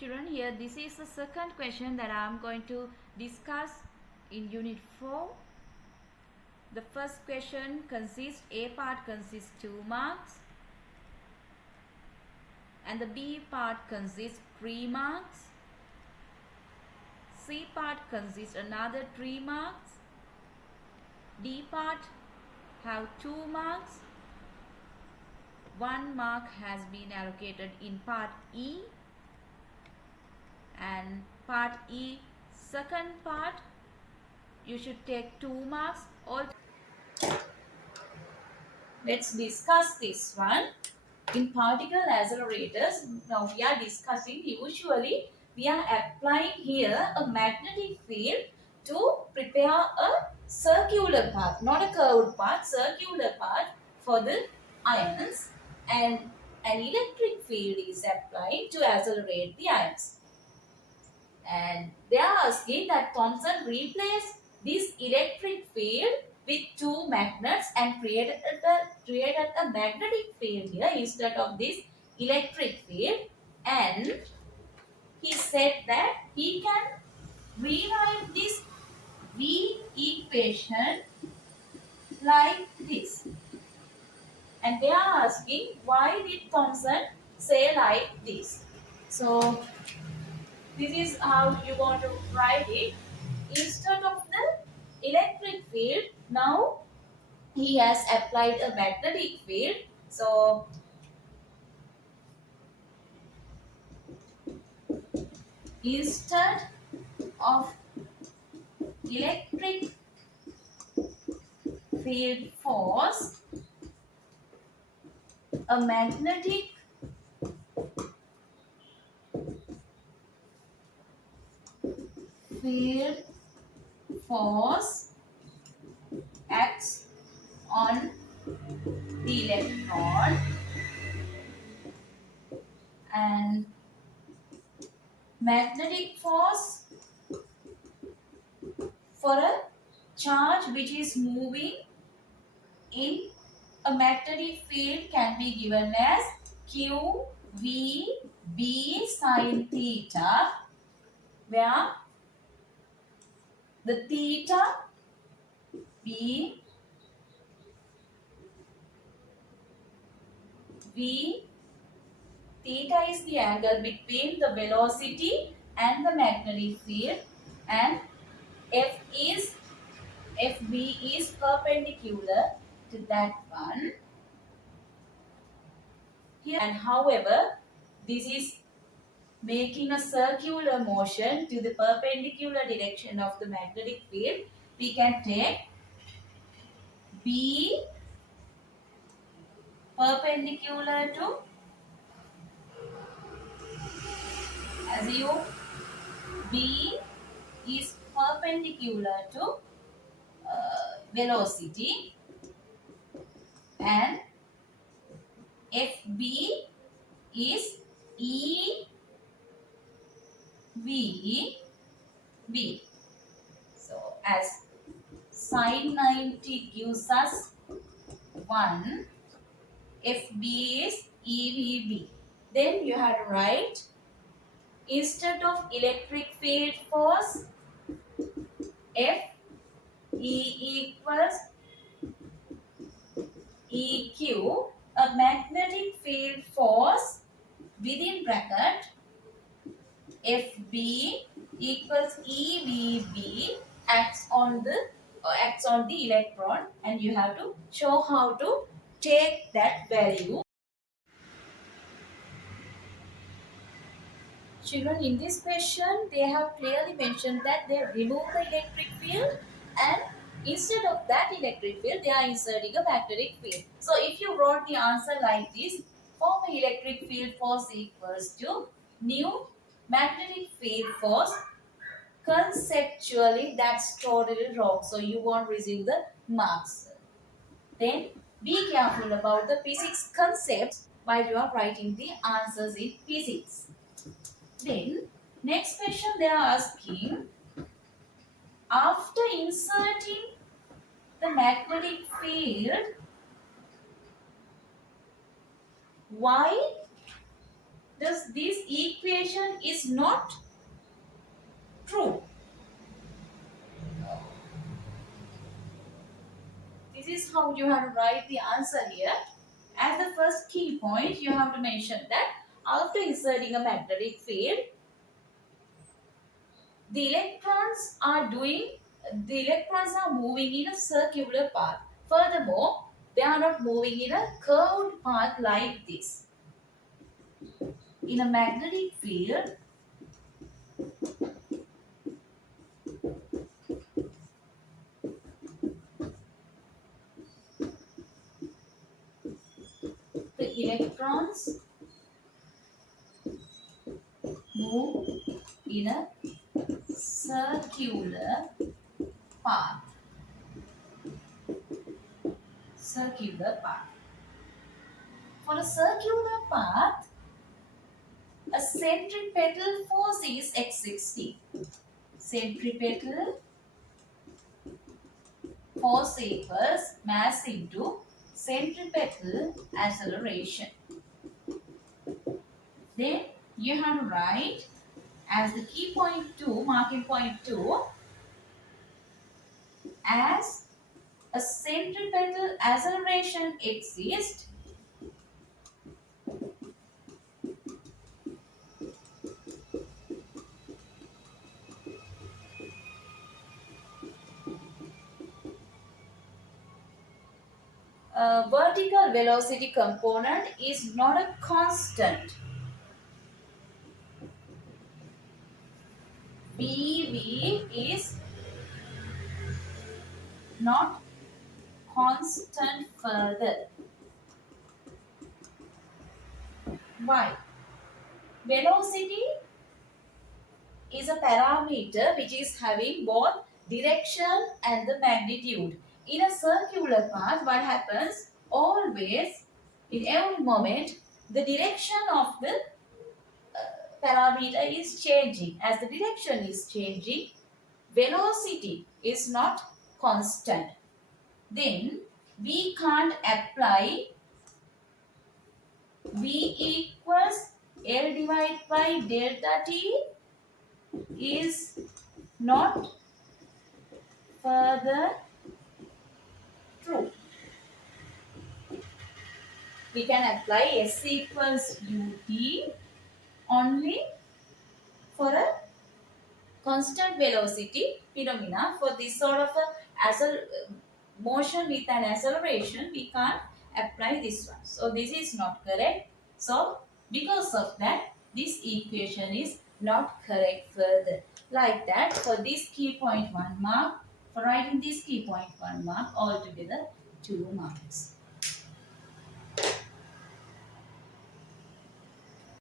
Children, here this is the second question that I am going to discuss in Unit 4. The first question consists, A part consists 2 marks and the B part consists 3 marks. C part consists another 3 marks. D part have 2 marks. 1 mark has been allocated in part E, and part E second part you should take 2 marks. All let's discuss this one. In particle accelerators, now we are discussing, usually we are applying here a magnetic field to prepare a circular path, not a curved path, circular path for the ions, and an electric field is applied to accelerate the ions. And they are asking that Thomson replaced this electric field with 2 magnets and created a magnetic field here instead of this electric field, and he said that he can rewrite this V equation like this. And they are asking, why did Thomson say like this? So this is how you want to write it. Instead of the electric field, now he has applied a magnetic field. So instead of electric field force, a magnetic field force acts on the electron, and magnetic force for a charge which is moving in a magnetic field can be given as Q V B sin theta, where the theta B V theta is the angle between the velocity and the magnetic field, and FB is perpendicular to that one here. And however, this is making a circular motion to the perpendicular direction of the magnetic field. We can take B perpendicular to, assume B is perpendicular to velocity, and FB is EVB. So as sin 90 gives us 1, FB is EVB. Then you have to write, instead of electric field force, F E equals EQ, a magnetic field force within bracket FB equals EVB acts on the electron, and you have to show how to take that value. Children, in this question, they have clearly mentioned that they remove the electric field, and instead of that electric field, they are inserting a magnetic field. So, if you wrote the answer like this, form electric field force equals to new magnetic field force, conceptually that's totally wrong. So, you won't receive the marks. Then, be careful about the physics concepts while you are writing the answers in physics. Then, next question they are asking, after inserting the magnetic field, why this equation is not true. This is how you have to write the answer here. As the first key point, you have to mention that after inserting a magnetic field, the electrons are moving in a circular path. Furthermore, they are not moving in a curved path like this. In a magnetic field, the electrons move in a circular path. Circular path. For a circular path, a centripetal force is x60. Centripetal force equals mass into centripetal acceleration. Then you have to write as the key point 2, marking point 2, as a centripetal acceleration exists, a vertical velocity component is not a constant. BV is not constant further. Why? Velocity is a parameter which is having both direction and the magnitude. In a circular path, what happens? Always, in every moment, the direction of the parameter is changing. As the direction is changing, velocity is not constant. Then, we can't apply V equals L divided by delta T is not further true. We can apply S equals ut only for a constant velocity phenomena. For this sort of a motion with an acceleration, we can't apply this one. So this is not correct. So because of that, this equation is not correct further. Like that, for this key point 1 mark, for writing this key point 1 mark, altogether 2 marks.